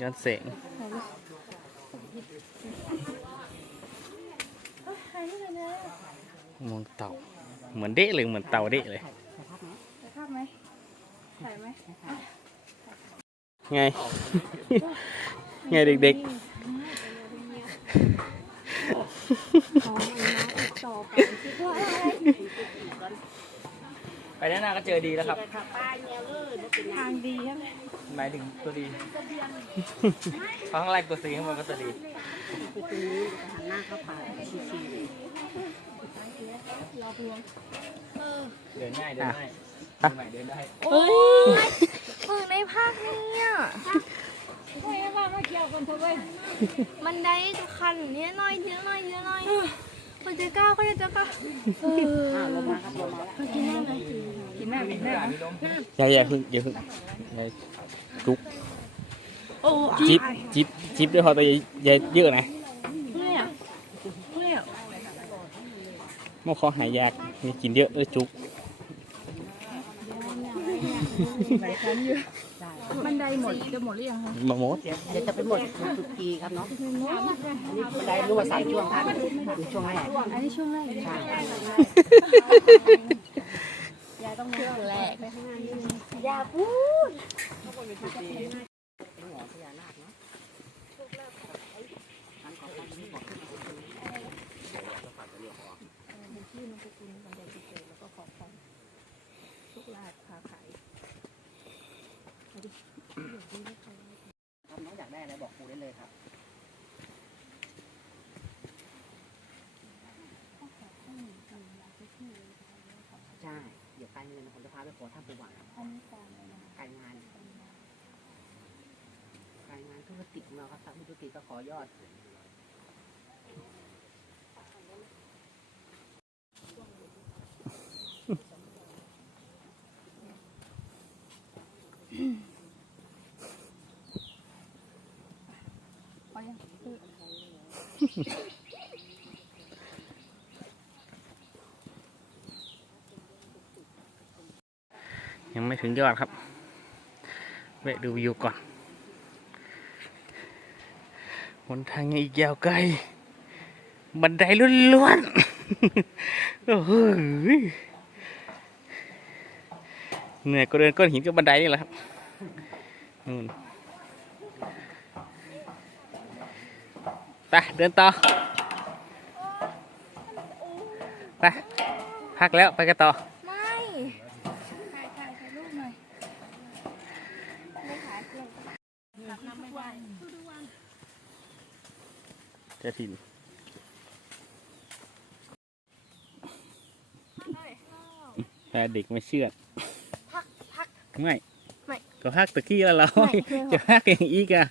ย้อนแสงถ่ายรูปเลยนะมองเต่า เหมือนเดะเลย เหมือนเต่าเดะเลยถ่ายภาพไหมถ่ายไหมไง ไงเด็กขอมันมาติดต่อไปคิดว่าอะไรๆ ไปด้านหน้าก็เจอดีแล้วครับ ทางดีใช่ไหมหมายถึงตัวดีข้างล่างตัวสีข้างบนก็ตัวดี ไปตรงนี้หันหน้าเข้าป่าชิวเดินง่ายเดินง่ายใหม่เดินได้เฮ้ยเออในภาคนี้อะมันได้ทุกคันเนี่ยน้อยเดียวน้อยเดียวน้อย คนจะก้าวก็จะก้าวเอๆอ่าอลงมาครับลงมาแล้วกินได้ไหมกินได้ไหมได้ไหมอย่าอย่าพึ่งอย่าพึ่งอย่าจุกโอ้จิบจิบจิบด้วยพอตัวใหญ่เยอะนะเนี่ยเนี่ยมอคอหายยากมีกินเยอะเลยจุก บันไดหมดจะหมดหรือยังคะมาหมด เดี๋ยวเดี๋ยวจะไปหมดทุกทีครับเนาะอันนี้บันไดรู้ว่าสามช่วงครับมีช่วงแรกอันนี้ช่วงแรกใช่ยายต้องช่วงแรกอย่าพูดหัวพญานาคเนาะอันของอันนี้บอกขึ้นมาทุกลาดค้าขาย ครับน้องอยากได้อะไรบอกครูได้เลยครับใช่เดี๋ยวการเงินผมจะพาไปขอท่านปู่หวังการอะไรนะการงาน การงานธุรกิจของเราครับทำธุรกิจก็ขอยอด ยังไม่ถึงยอดครับแวะดูวิวก่อนหนทางยังอีกยาวไกล บันไดล้วนๆโอ้โหเหนื่อยก็เดินก้อนหินกับบันไดนี่แหละครับนู่น ไปเดินต่อไปพักแล้วไปกันต่อไม่ถ่ายถ่ายถ่ายรูปหน่อยไม่ถ่ายเพื่อนรับน้ำไม่ได้เจ้าถิ่นแพ้เด็กไม่เชื่อพักพักไม่ ไม่ ก็พักตะกี้แล้วเราไม่ไม่จะพักอย่างอีกอะ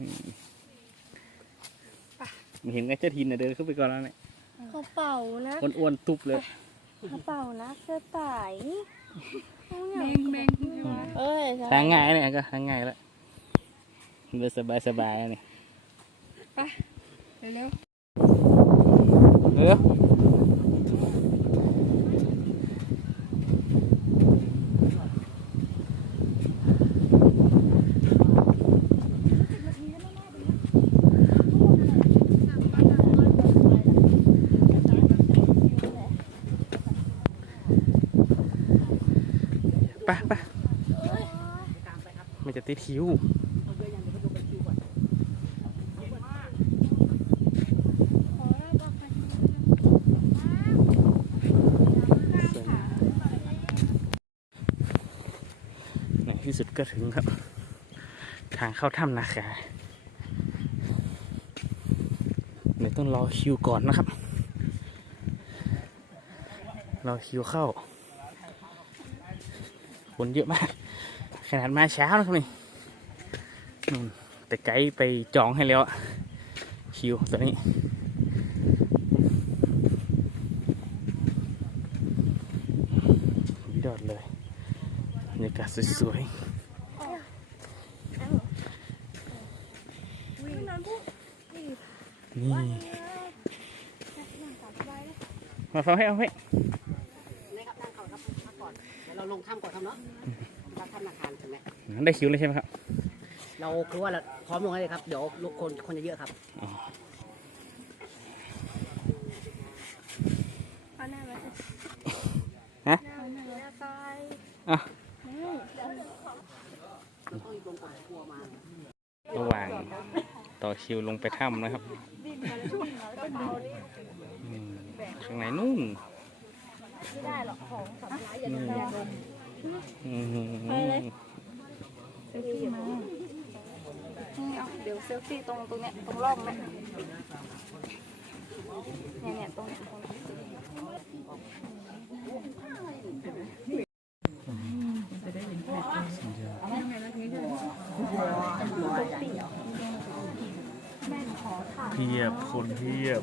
อืม ไม่เห็นไงเจ้าถิ่นนะเดินขึ้นไปก่อนแล้วเนี่ยกระเป๋านะ อ้วนๆตุบเลย กระเป๋านะเสื้อต่ายแมงแมงเอ้ยทางง่ายเนี่ยก็ทางง่ายแล้วเดินสบายๆเนี่ยเร็วเออไปไปมันจะ ติดคิวในที่สุดก็ถึงครับ ทางเข้าถ้ำนาคาเดี๋ยวต้องรอคิวก่อนนะครับ รอคิวเข้า คนเยอะมาก ขนาดมาเช้านะครับนี่นู่นแต่ไกด์ไปจองให้แล้วคิวตัวนี้ยอดเลยบรรยากาศสวยๆนี่มาฟังให้เอาให้เราลงถ้ำก่อนครับเนาะ ถ้าถ้ำนาคารใช่ไหมได้คิวเลยใช่ไหมครับ เราคือว่าเราพร้อมลงแล้วเลยครับ เดี๋ยวลูกคนคนจะเยอะครับเอาหน้ามาสิฮะเอาหน้ามาไปอะนี่ระหว่างต่อคิวลงไปถ้ำนะครับอืมข้างในนู่นไม่ได้หรอกของสำคัญอย่าอื ลืมมอืมเซลฟี่มานี่เอาเดี๋ยวเซลฟี่ตรงตรงเนี้ยตรงร่องเนี่ยเนี่ยเนี่ยตรงเนี้ยตรงนี้เพียบคนเพียบ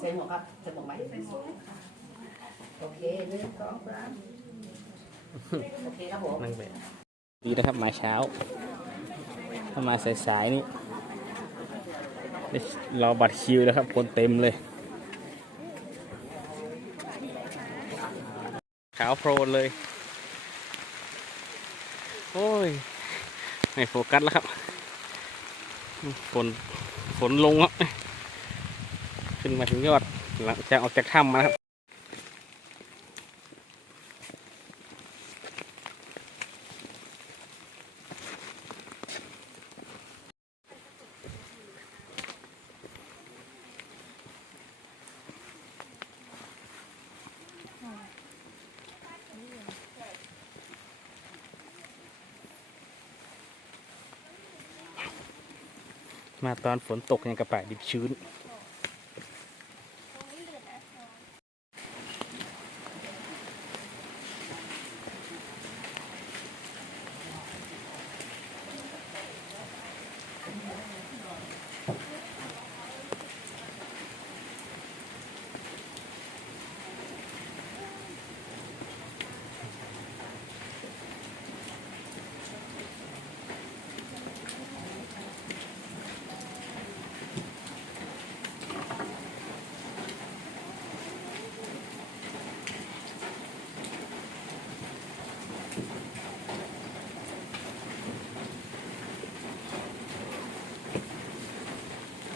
ใส่หมวกครับใส่หมวกไหมโอเคหนึ่งสองสามโอเคครับผมนั่งแบบดีนะครับมาเช้า ถ้ามาสายๆนี่ได้รอบัตรคิวแล้วครับ คนเต็มเลย ขาวโพลนเลย โอ้ย ไม่โฟกัสแล้วครับ ฝน ฝนลงครับ ขึ้นมาถึงยอดหลังจากออกจากถ้ำมานะครับมาตอนฝนตกยังกระป่ายดิบชื้น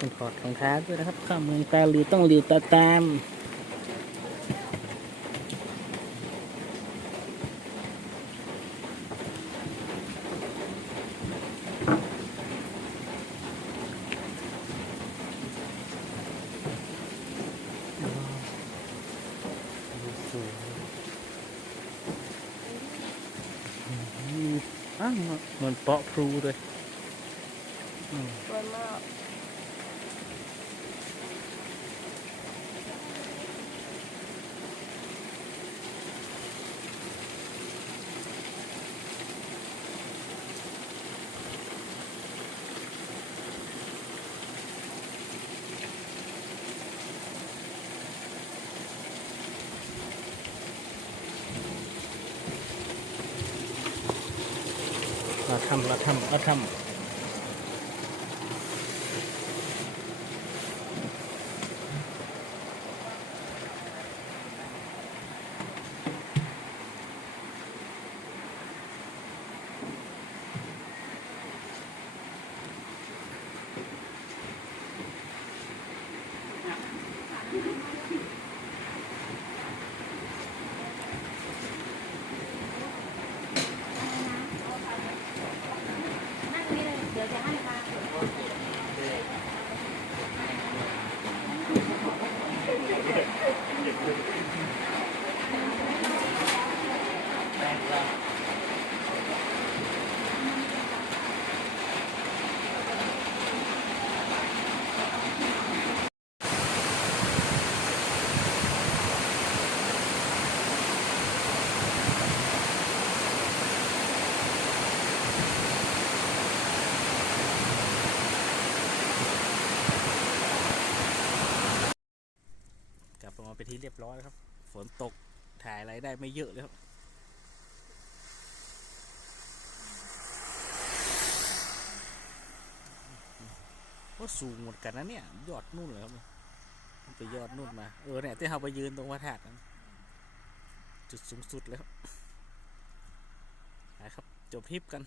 ต้องถอดรองเท้าด้วยนะครับ ข้าเมืองกาหลีต้องหลีตาตามอ้าวเหมือนเปาะพลูเลย เราทำเราทำ เราทำที่เรียบร้อยแล้วครับ ฝนตกถ่ายอะไรได้ไม่เยอะแล้วว่าสูงหมดกันนะเนี่ย ยอดนู่นเลยครับเนี่ยมันไปยอดนู่นมา เออเนี่ยที่เราไปยืนตรงพระธาตุนั้นจุดสูงสุดแล้วนะครับ จบทริปกัน